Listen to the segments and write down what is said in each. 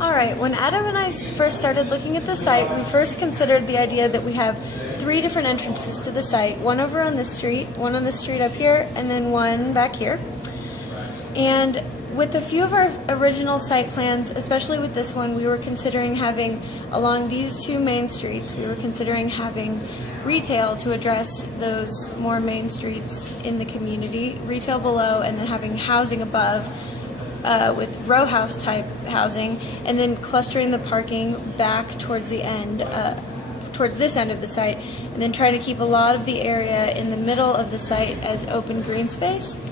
Alright, when Adam and I first started looking at the site, we first considered the idea that we have three different entrances to the site. One over on this street, one on this street up here, and then one back here. And with a few of our original site plans, especially with this one, we were considering having, along these two main streets, we were considering having retail to address those more main streets in the community, retail below, and then having housing above with row house type housing, and then clustering the parking back towards the end, towards this end of the site, and then trying to keep a lot of the area in the middle of the site as open green space.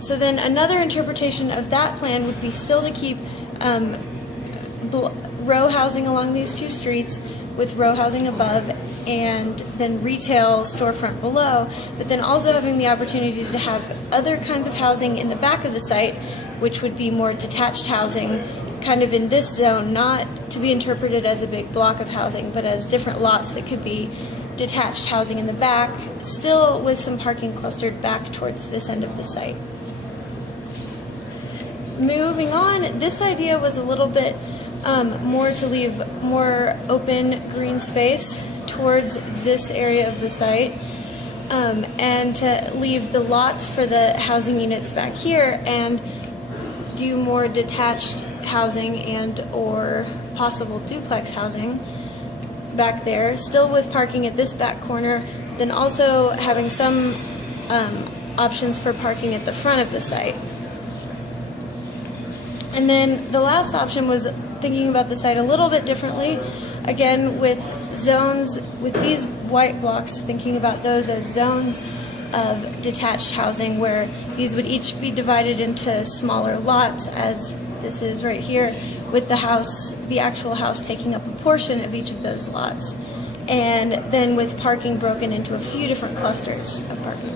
So then another interpretation of that plan would be still to keep row housing along these two streets with row housing above and then retail storefront below, but then also having the opportunity to have other kinds of housing in the back of the site, which would be more detached housing, kind of in this zone, not to be interpreted as a big block of housing, but as different lots that could be detached housing in the back, still with some parking clustered back towards this end of the site. Moving on, this idea was a little bit more to leave more open green space towards this area of the site, and to leave the lots for the housing units back here and do more detached housing and or possible duplex housing back there, still with parking at this back corner, then also having some options for parking at the front of the site. And then the last option was thinking about the site a little bit differently, again with zones, with these white blocks, thinking about those as zones of detached housing where these would each be divided into smaller lots, as this is right here, with the house, the actual house taking up a portion of each of those lots, and then with parking broken into a few different clusters of parking.